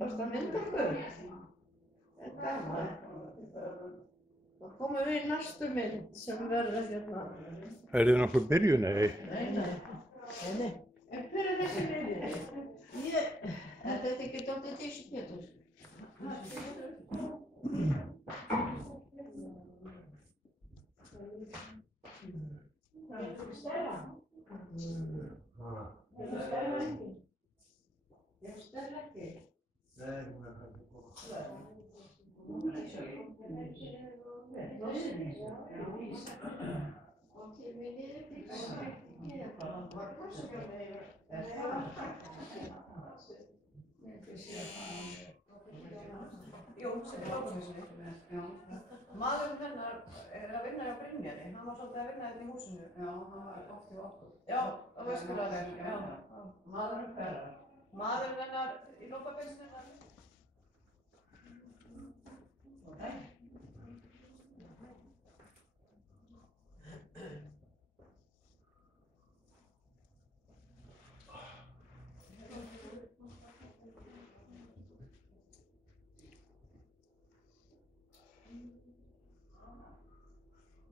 Varstu að mynda okkur? Það er gaman. Þá komum við í næstu mynd sem verður hérna. Er þið nokkuð byrjun, Nei. En hver er þessi mynd? Er þetta ekki dóttir Dísu Péturs? Stella? Stella ekki? Já, Stella ekki? Nei, hún er ekki koma. Hún er ekki og til mig niður til var kossafjörni Jú, sem Lágahúsinu. Maðurinn hennar er að vinna hjá Brynjari. Hann var svolítið að vinna hérna í húsinu. Já, hann var oft hjá okkur. Já, á Vesturlandsvegi. Já, maðurinn hverrar? Maðurinn hennar í Lopapilsinu. Nei.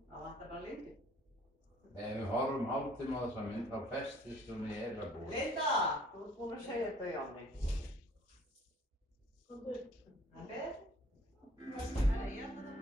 Það vantar bara Lindu. Ef við horfum hálftíma á þessa mynd, þá festist hún í eyrabúi. Linda, þú ert búin að segja þetta Jóni. Komdu. Það er? Nei, ég ætla það.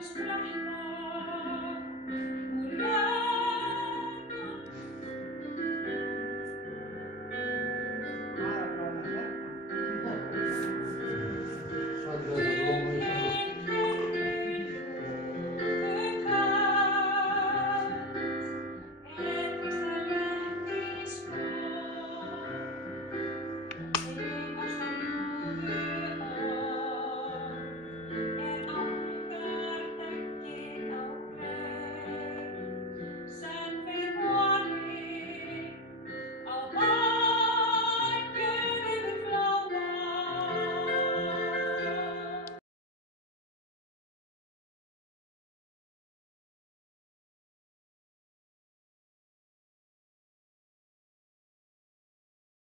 Sprach